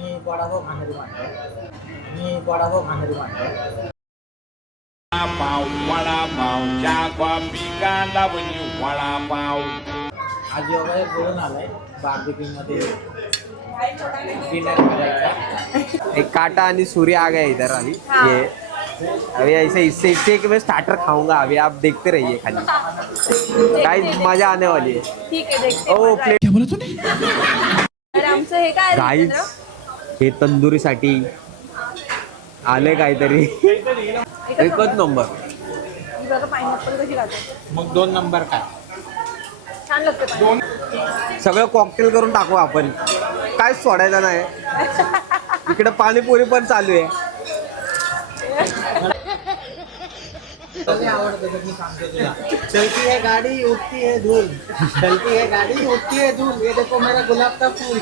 मी वडापाव खाणारी माणसं मी वडापाव खाणारी माणसं Wadapaw, wadapaw, Jaguar, Picanda, when you wadapaw. आज वगैरे बोलून आलाय बार्बिक्यूमध्ये डिनर करायचा. एक काटा आणि सूर्य आ गया इधर अभी ये अभी ऐसे इससे इससे एक मैं स्टार्टर खाऊंगा अभी आप देखते रहिए खाली गाइस मजा आने वाली है. ठीक आहे देखते ओ मजा प्लेट आहे. तर आमचं हे काय आहे गाइस मित्र? हे तंदुरीसाठी आले काहीतरी एकच नंबर. ही बघा पायनॅपल कशी खातात. मग 2 नंबर काय छान लागते पायनॅपल. सगळं कॉकटेल करून टाकू आपण काय सोडायचं नाही. इकडे पाणीपुरी पण चालू आहे. आवडतं तर मी सांगतो तुला. चलती है गाड़ी उठती है धूल, चलती है गाड़ी उठती है धूल, ये देखो मेरा गुलाब का फूल.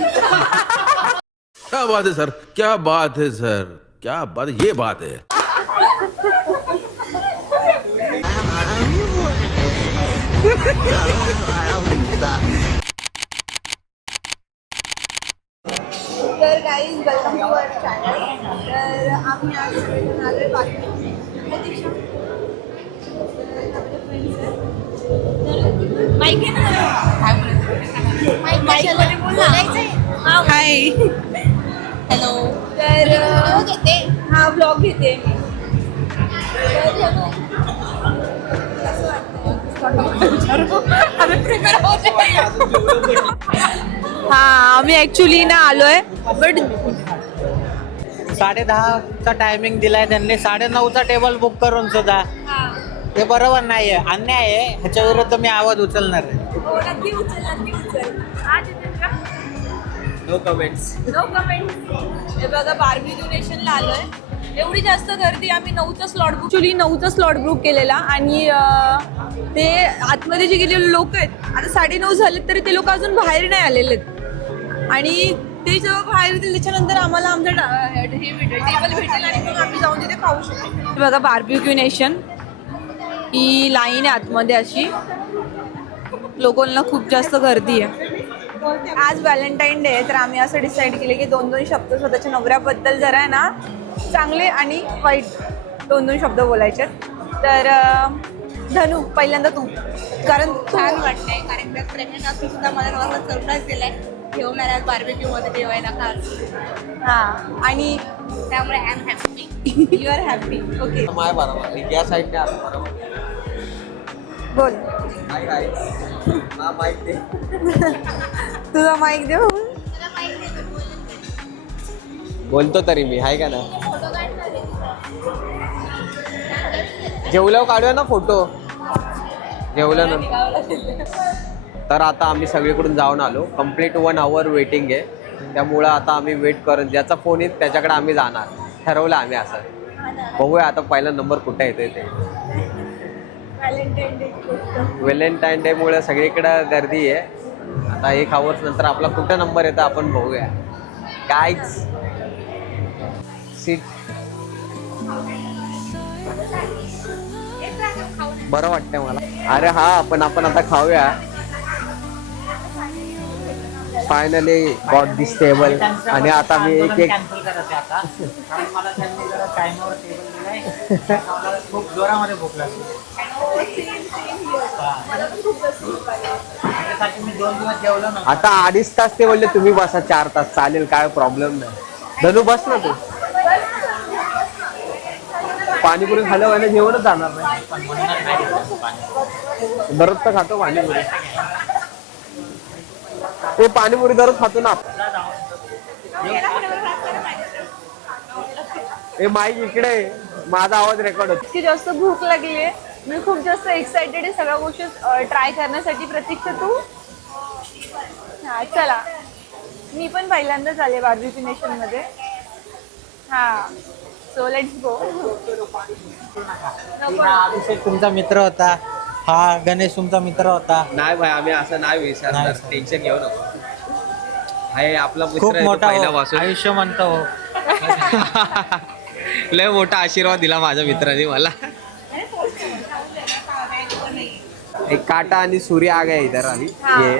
क्या बात है सर, क्या बात है सर, क्या बात, ये बात है. तर guys welcome to our channel. तर आम्ही आज सगळेजण आलो आहे बाकी प्रतीक्षा माईक आहे ना माईकमध्ये बोलायचं. Hi hello. तर हा ब्लॉग घेते मी. तर कसं हा आम्ही ऍक्च्युली ना आलोय बट 10:30चा टायमिंग दिलाय त्यांनी, 9:30चा टेबल बुक करून सुद्धा ते बरोबर नाहीये, अन्याय आहे. ह्याच्या विरुद्ध मी आवाज उचलणार आहे. नक्की उचल नक्की उचल. No comments. No comment. हे बघा बार्बिक्यू नेशनला आलोय. एवढी जास्त गर्दी. आम्ही 9चा स्लॉट बुक ॲक्च्युली 9चा स्लॉट बुक केलेला आणि ते आतमध्ये जे गेलेले लोक आहेत आता 9:30 झाले तरी ते लोक अजून बाहेर नाही आलेले आहेत. आणि ते जेव्हा बाहेर येतील त्याच्यानंतर आम्हाला आमचं हे भेटेल, टेबल भेटेल आणि मग आम्ही जाऊन तिथे खाऊ शकतो. हे बघा बार्बिक्यू नेशन. ही लाईन आहे आतमध्ये अशी. लोकांना खूप जास्त गर्दी आहे. आज व्हॅलेंटाईन डे आहे तर आम्ही असं डिसाईड केलं की 2-2 शब्द स्वतःच्या नवऱ्याबद्दल जरा आहे ना चांगले आणि वाईट 2-2 शब्द बोलायचे. तर धनू पहिल्यांदा तू, कारण छान वाटतंय कारण त्यात प्रेग्नेंट असून सुद्धा मला नवरा सरप्राईज दिलाय घेऊन आला बार्बिक्यू मध्ये जेवायला खास. हां आणि त्यामुळे I am happy. You are happy. Okay माय बरोबर या साईडने आलो बरोबर. बोल. Hi guys. हा माहित दे. तुझा माईक देऊ. बोलतो तरी मी हाय का ना. जेवल्यावर काढूया ना फोटो. जेवल्यानंतर. तर आता आम्ही सगळीकडून जाऊन आलो. कंप्लीट 1 आवर वेटिंग आहे. त्यामुळं आता आम्ही वेट करत ज्याचा फोन येईल त्याच्याकडे आम्ही जाणार. ठरवलं आम्ही असं. बघूया आता पहिला नंबर कुठे येतोय ते. व्हॅलेंटाईन डे मुळे सगळीकडे गर्दी आहे. आता 1 आवर्स नंतर आपला कुठं नंबर येतो आपण बघूया. गाईज सीट बरं वाटतंय मला. अरे हा आपण आता खाऊया. फायनली गॉट दिस टेबल. आणि आता मी एक कॅन्सल करायचं आता, कारण मला त्यांनी जरा टाइमवर टेबल दिलाय. मला खूप जोरामध्ये भूक लागली. त्यासाठी मी 2 दिवस जेवलो नव्हतो. आता 2.5 तास ते बोलले तुम्ही बसा 4 तास चालेल काय प्रॉब्लेम नाही. धनू बस ना तू. पाणीपुरी खाल्लं व्हायला जेवणच जाणार नाही. पण म्हणणार नाही दररोज तर खातो पाणीपुरी. ते पाणीपुरी दररोज खातो ना. हे माईक इकडे आहे. माझा आवाज रेकॉर्ड होतो. इतकी जास्त भूक लागली आहे. मी खूप जास्त एक्सायटेड आहे सगळ्या गोष्टी ट्राय करण्यासाठी. प्रतीक्षा तू. हां चला. मी पण पहिल्यांदाच आले बार्बिक्यू नेशनमध्ये. हां सो लेट्स गो. अभिषेक तुमचा मित्र होता, हा गणेश तुमचा मित्र होता. नाही भाई आम्ही असं नाही विसरणार. नाही. टेन्शन घेऊ नको. हाय आपला मित्र खूप आहे तो मोठा हो, पहिल्यापासून. आयुष्य म्हणतो हो. लय मोठा आशीर्वाद दिला माझ्या मित्राने मला. एक काटा आणि सूर्य आ गया इधर अभी ये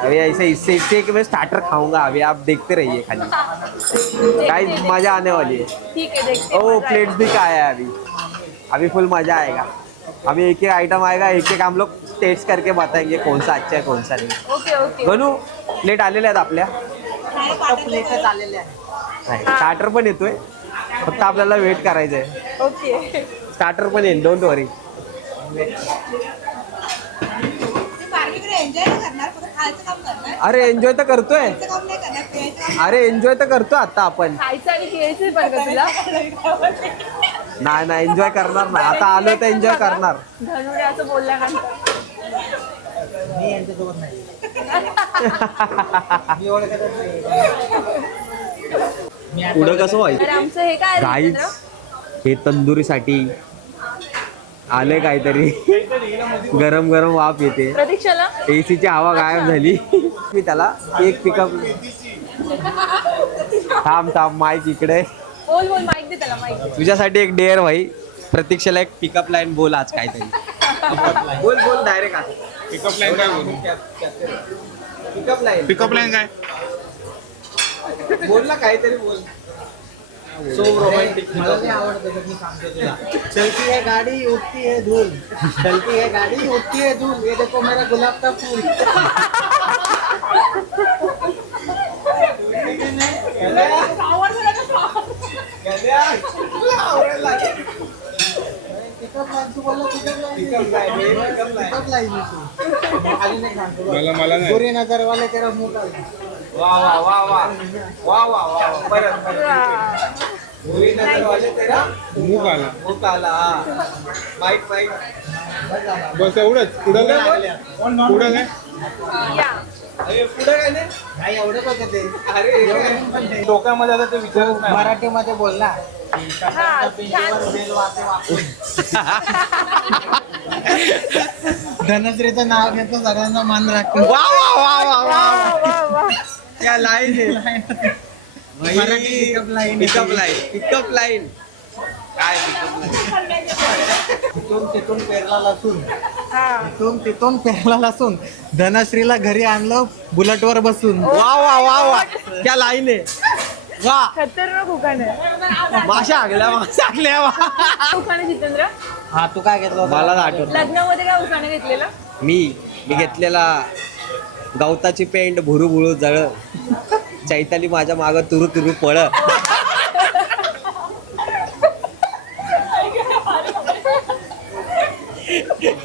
अभी ऐसे इससे कि मैं स्टार्टर खाऊंगा, अभी आप देखते रहिए खाली, गाइस मजा आने वाली है। ठीक है देखते हैं, ओ मजा प्लेट्स भी का है अभी फुल मजा आएगा। अभी एक एक आइटम आएगा, एक एक हम लोग टेस्ट करके बताएंगे कौन सा अच्छा है कौन सा नाही। आएगा। ओके ओके गणू प्लेट आलेल्या आहेत आपल्या, प्लेटच आलेले आहे. स्टार्टर पण येतोय, फक्त आपल्याला वेट करायचं आहे. ओके. स्टार्टर पण येईल, डोंट वरी. बार्बीक्यू एन्जॉय करणार, फक्त खायचं काम करणार. अरे एन्जॉय तर करतोय, खायचं काम नाही करणार, प्यायचं काम. अरे एन्जॉय तर करतो आता आपण. खायचं आणि खेळायचं पण का तुला? नाही नाही एन्जॉय करणार नाही, आता आलो तर एन्जॉय करणार. धनुने असं बोलल्यानंतर मी यांच्यासोबत नाही. मी ओळखतच नाही. मी आता पुढं कसं व्हायचं तर आमचं हे काय गाईज, हे तंदुरीसाठी आले काहीतरी, गरम गरम वाफ येते, प्रतीक्षाला एसीची हवा गायब झाली. मी त्याला एक पिकअप, थांब माईक इकडे, बोल बोल माईक दे त्याला माईक दे. तुझ्यासाठी एक डेअर भाई, प्रतीक्षेला एक पिकअप लाईन बोल आज काहीतरी. बोल डायरेक्ट आज पिकअप लाईन काय बोलू? पिकअप लाईन काय? बोल ना काहीतरी बोल. So romantic. मला नाही आवडतं तर मी सांगतो तुला. चलती है गाड़ी उठती है धूल, चलती है गाड़ी उठती है धूल, ये देखो मेरा गुलाब का फूल. मला नाही. बुरी नजर वाले तेरा मुंह का. वा वा वा वा वा वा वा परत बुरी नजर वाले तेरा मूग आला. मुख आला. माईक बस एवढंच. पुढं काय? पुढं काय? या पुढे काय नाही. नाही एवढंच होतं ते. अरे डोक्यामध्ये आता ते विचारच नाही. मराठीमध्ये बोल ना. हा धनश्रीचं नाव घेतो, सगळ्यांना मान राखतो. वा वा वा वा वा वा वा क्या लाईन आहे. Marathi pickup line. Pickup line काय तिथून पेरला लसूण, हा तिथून पेरला लसूण, धनश्रीला घरी आणलं बुलेटवर बसून. वा वा वा वा क्या लाईन आहे. वा खतरनाक उखाण आहे. माशा आगल्या उखाण आहे जितेंद्र. हा तू काय घेतलं होतं? मला आठवत लग्नामध्ये काय उखाण घेतलेलं? मी घेतलेला गवताची पेंट भुरू भुरू जळ, चैताली माझ्या माग तुरु तुरु पळ.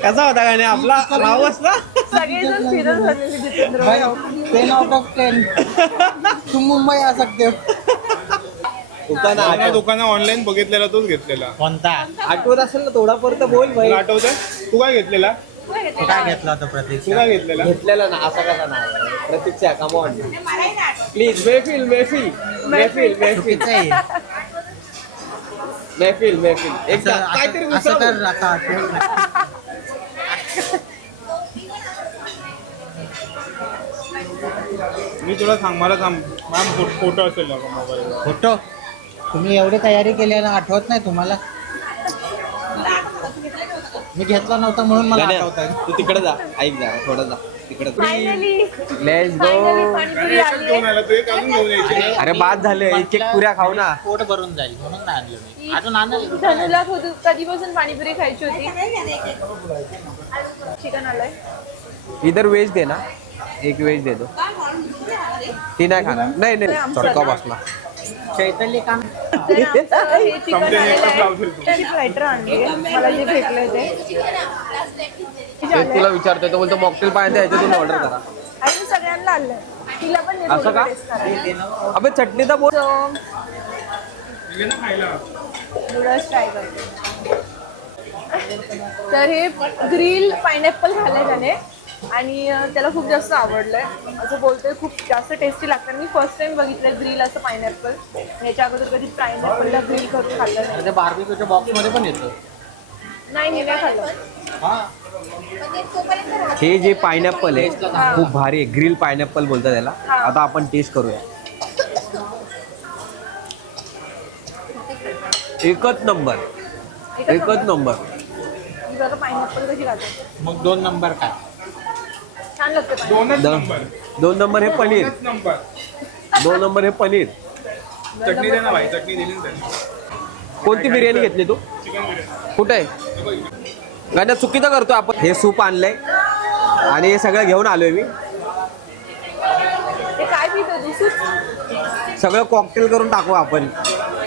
कसा होता गाणे आपला रावस ना. सगळेजण फिरत झालेले जितेंद्र. भाई 10 out of 10. तुम मुंबई आ सकते हो. दुकानं ऑनलाईन बघितलेला तोच घेतलेला. कोणता? आठवत असेल ना थोडा परत बोल भाई. तुला आठवतंय? तू काय घेतलेला? तू काय घेतलं होतं प्रतीक? तू काय घेतलेला? घेतलेला ना असा कसा नाही. प्रतीक्षा कमॉन मलाही नाही आठवत. प्लीज महफिल महफिल महफिल महफिल चुकीचं आहे. महफिल महफिल एकदा काहीतरी असं दुसरं कर, बोल. असं आठवण. मी तुला सांग, मला सांग मॅम फोटो असेल ना मोबाईल. फोटो तुम्ही एवढी तयारी केली ना, आठवत नाही तुम्हाला? मी घेतला नव्हता म्हणून मला गाण्या, आठवत. तू तिकडे जा, ऐक जरा थोडं जा तिकडे. फायनली लेट्स फायनली गो. पाणीपुरी आली घेऊन आला तू, एक अजून घेऊन यायची. अरे बाद झाले, एक एक पुऱ्या खाऊ ना. पोट भरून जाईल म्हणून नाही आणलं मी. अजून आणलं. धनुला कधीपासून पाणीपुरी खायची होती. सगळे घ्या ना एक-एक. चिकन आलंय. इधर वेज दे ना, एक वेज दे दो. ती नाही खाणार. नाही नाही चटका बसला. चैतन्य काम. तर आमचं हे चिकन समजेल, आलेलं एकच आहे. लावशील तू. त्याची प्लेटर आणली मला जे भेटलंय ते. तेच तुला विचारतोय, तो बोलतो मॉकटेल पाहिजे ह्याच्यातून ऑर्डर करा. आणि मी सगळ्यांना आणलंय. तिला पण दे असं थोडं का? taste करायला. अबे चटणी तर बोल. So, दिले ना खायला. नूडल्स ट्राय करते. तर हे ग्रिल पायनॅपल खाल्लंय त्याने आणि त्याला खूप जास्त आवडलंय. असं बोलतोय खूप जास्त टेस्टी लागतं. मी फर्स्ट टाइम बघितलं ग्रिल असं पायनॅपल. याच्या अगोदर कधी पायनॅपलला ग्रिल करून खाल्लं नाही. ते बार्बीक्यूच्या बॉक्स मध्ये पण येतं. नाही मी नाही खाल्लं. हे जे पायनॅपल आहे खूप भारी आहे. ग्रिल पायनॅपल बोलतात त्याला. हा. आता आपण टेस्ट करूया. एकच नंबर, एकच नंबर. मी बघा पायनॅपल कशी खाते. मग 2 नंबर काय? छान लागतं पाणी. दोनच नंबर. 2 नंबर हे पनीर, दोनच नंबर. 2 नंबर हे पनीर. चटणी दे ना भाई, चटणी दिली ना त्यांनी. कोणती बिर्याणी घेतली तू? चिकन बिर्याणी. कुठे आहे? गाड्या चुकीचं करतो आपण. हे सूप आणलंय आणि हे सगळं घेऊन आलोय मी. ते काय पितो तू? सूप? सगळं कॉकटेल करून टाकू आपण,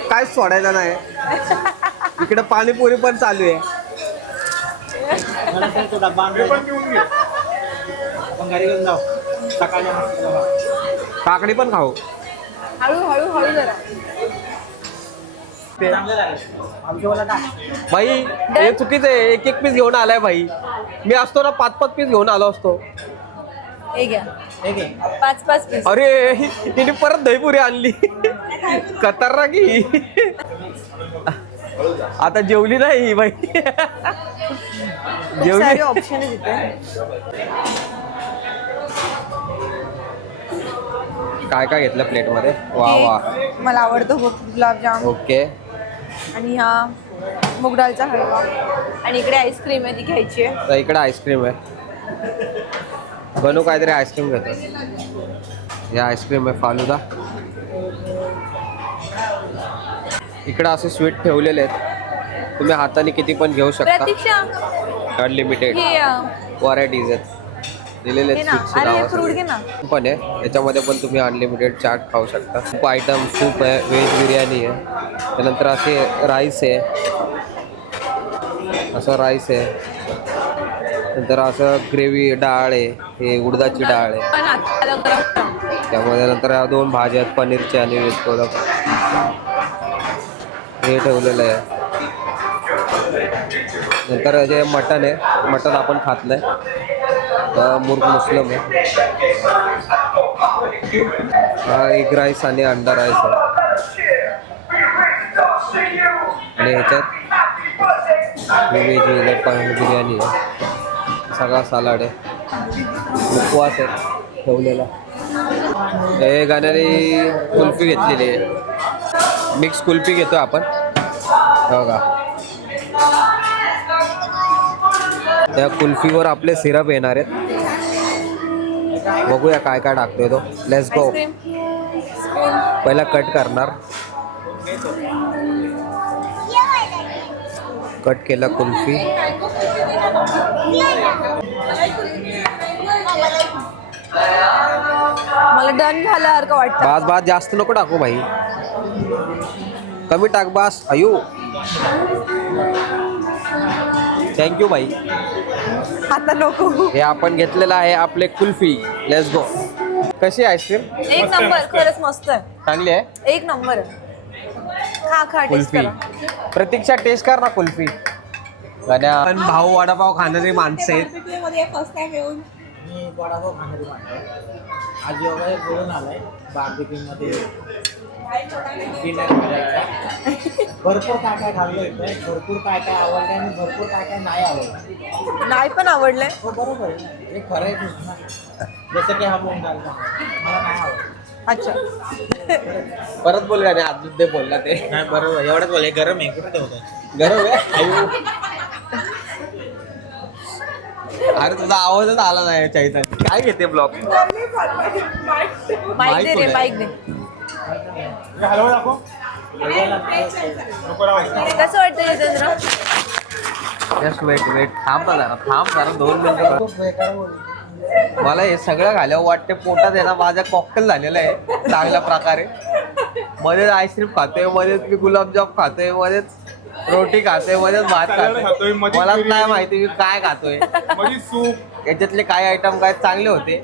काहीच सोडायचं नाही. इकडे पाणीपुरी पण चालू आहे. तो डब्बा आणला. हे पण घेऊन घे. आपण घरी घेऊन जाऊ सकाळच्या नाश्त्याला. काकडी पण खाऊ. हळू हळू हळू जरा. चांगलं झालं. आमच्यावाला टाक. भाई हे चुकीचं आहे. एक पीस घेऊन आलाय भाई. मी असतो ना 5 पीस घेऊन आलो असतो. हे घ्या हे घे. 5 पीस. अरे तिने परत दहीपुरी आणली. कतर्रा की आता जेवली नाही बाई. खूप जेवली. सारे ऑप्शन आहे तिथे. काय काय घेतलं प्लेट मध्ये? वा वा. केक मला आवडतो खूप, गुलाबजाम ओके. आणि हा मूग डाळचा हलवा आणि इकडे आईस्क्रीम आहे ती घ्यायची आहे. तर इकडे आईस्क्रीम आहे. बनू काहीतरी आईस्क्रीम घेतो. हे आईस्क्रीम आहे फालुदा. इकडे असे स्वीट ठेवलेले आहेत. तुम्ही हाताने किती पण घेऊ शकता. प्रतीक्षा अनलिमिटेड हे व्हरायटीज आहेत दिलेले घे आहेत. ना. स्वीटची अरे नावं फ्रूट सगळी. घे ना. पण आहे याच्यामध्ये पण तुम्ही अनलिमिटेड चाट खाऊ शकता. खूप आयटम, सूप आहे, व्हेज बिर्याणी आहे, त्यानंतर असे राईस आहे, असं राईस आहे, नंतर असं ग्रेव्ही डाळ आहे, हे उडदाची डाळ आहे, पण आता गरम. त्यामध्ये नंतर 2 भाज्या आहेत, पनीरची आणि व्हेज कोलम हे ठेवलेलं आहे. नंतर जे मटन आहे, मटन आपण खात नाही, मुर्ग मुस्लिम आहे. हा एग राईस आणि अंडा राईस आहे. आणि ह्याच्यात व्हेज बिर्याणी आहे, सगळा सलाड आहे, उपवास आहे ठेवलेला. हे गाण्याने कुल्फी घेतलेली आहे. मिक्स कुल्फी घेतो आपण बघा. त्या कुल्फीवर आपले सिरप येणार आहेत. बघूया काय काय टाकतोय तो. Let's go. Ice cream spoon. पहिला कट करणार. कट केला कुल्फी. मला डन झाल्यासारखं वाटतं. बास बास जास्त नको टाकू भाई, कमी टाक बास. अयो थँक्यू भाई. आता नको. हे आपण घेतलेलं आहे आपले कुल्फी. Let's go. कशी आईस्क्रीम? एक नंबर, खरंच मस्त आहे. चांगली आहे एक नंबर आहे. खा खा टेस्ट कुल्फी. करा. प्रतीक्षा टेस्ट कर ना कुल्फी. गाड्या पण भाऊ वडापाव खाणारी माणसं आहेत. फर्स्ट टाइम येऊन मी वडापाव खाणारी माणसं. आज वगैरे बोलून आलाय बार्बेक्यूमध्ये डिनर करायचा. भरपूर काय काय खाल्लं होतं, भरपूर काय काय आवडलं आणि भरपूर काय काय नाही आवडलं. नाही पण आवडलंय. हो बरोबर आहे, हे खरं आहे ना. जसं की हा बोंग घालता मला नाही आवडलं. अच्छा. परत बोल गाणे अजून ते बोलला ते नाही बरोबर, एवढंच बोल. गरम आहे, कुठे ठेवतो? गरम आहे. अरे तुझा आवाजच आला नाही चैतन्य. काय घेते ब्लॉग? माईक दे रे, माईक दे. हे हलवा दाखव. नको लावायचं. कसं वाटतं जितेंद्र? जस्ट वेट थांब ना जरा 2 मिनिटं. खूप बेकार बोल. मला हे सगळं घाल्यावर वाटते पोटात आहे ना माझा कॉकटेल झालेला आहे चांगल्या प्रकारे. मध्येच आईस्क्रीम खातोय, मध्येच मी गुलाबजाम खातोय, मध्येच रोटी खातोय, मध्येच भात सॅलड खातोय, मध्येच मलाच नाही बिर्याणी. माहिती मी काय खातोय. मध्ये सूप, याच्यातले काय आयटम काय चांगले होते,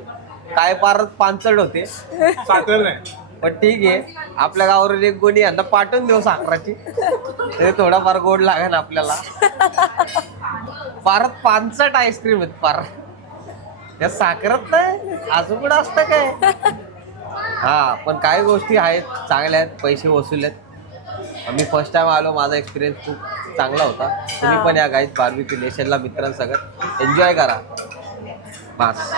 काय फार पानचड होते. साखर नाही. पण ठीक आहे, आपल्या गावावरून एक गोणी यांना पाठवून देऊ साखराची, ते थोडाफार गोड लागेल आपल्याला. फारच पानचट आईस्क्रीम आहेत फार. त्या साखरत नाही अजून कुठं असतं काय. हा पण काही गोष्टी आहेत चांगल्या आहेत, पैसे वसूल आहेत. मी फर्स्ट टाइम आलो, माझा एक्सपिरियन्स खूप चांगला होता. तुम्ही पण या गाईज बार्बेक्यू नेशनला मित्रांसगत एन्जॉय करा बस.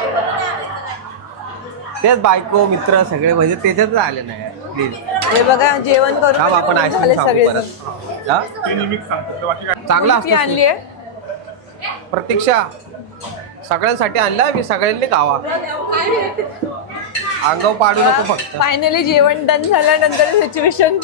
तेच बायको मित्र सगळे म्हणजे त्याच्यातच आले नाही प्लीज. हे बघा जेवण करून थांब आपण झाले आईस्क्रीम सगळे. खाऊ परत. हा ते नेहमीच सांगतो. तर बाकी काय चांगला कुल्फी आणली असतो. आहे. प्रतीक्षा सगळ्यांसाठी आणलाय मी, सगळ्यांनी खावा. अंगावर पाडू नको फक्त. फायनली जेवण डन झाल्यानंतर सिच्युएशन.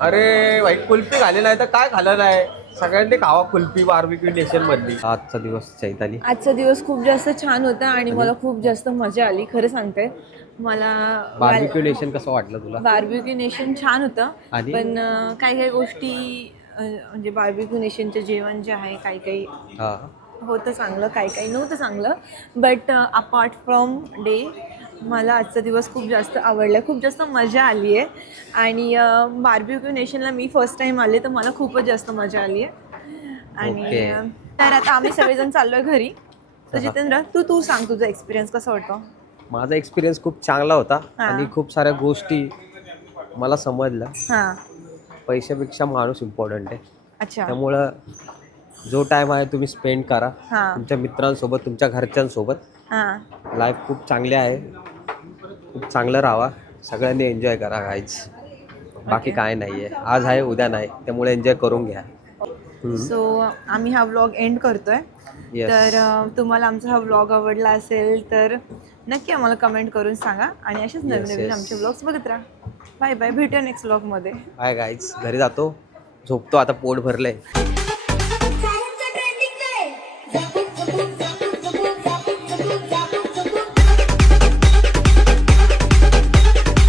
अरे भाई कुल्फी खाली नाही तर काय खाल्लं नाही. सगळ्यांनी खावा कुल्फी बार्बिक्यू नेशन मधली. आजचा दिवस चैताली. आजचा दिवस खूप जास्त छान होता आणि मला खूप जास्त मजा आली खरं सांगते. मला बार्बिक्यू नेशन कसं वाटलं तुला? बार्बिक्यू नेशन छान होतं, आणि? पण काही काही गोष्टी म्हणजे बार्बिक्यू नेशनचं जेवण जे आहे काही काही हा होतं चांगलं, काही काही नव्हतं चांगलं. बट अपार्ट फ्रॉम डे मला आजचा दिवस खूप जास्त आवडला, खूप जास्त मजा आली आहे. आणि बार्बिक्यू नेशनला मी फर्स्ट टाईम आले तर मला खूपच जास्त मजा आली आहे. आणि Okay. तर आता आम्ही सगळेजण चाललोय घरी. तर जितेंद्र तू सांग तुझा एक्सपिरियन्स कसा वाटतो? माझा एक्सपिरियन्स खूप चांगला होता हा. आणि खूप साऱ्या गोष्टी मला समजल्या. हां. पैशापेक्षा माणूस इम्पॉर्टंट आहे. अच्छा. त्यामुळं जो टाइम आहे तुम्ही स्पेंड करा हां. तुमच्या मित्रांसोबत, तुमच्या घरच्यांसोबत. हां. लाईफ खूप चांगली आहे, खूप चांगलं राहा, सगळ्यांनी एन्जॉय करा गाईज. बाकी काय नाही आहे, आज आहे उद्या नाही, त्यामुळे एन्जॉय करून घ्या. सो आम्ही हा व्लॉग एंड करतोय. Yes. तर तुम्हाला आमचा हा व्लॉग आवडला असेल तर नक्की आम्हाला कमेंट करून सांगा आणि असेच नवीन Yes, नवीन yes. आमचे व्लॉग्स बघत राहा. बाय बाय, भेटूया नेक्स्ट व्लॉगमध्ये. Bye guys. घरी जातो, झोपतो, आता पोट भरलंय.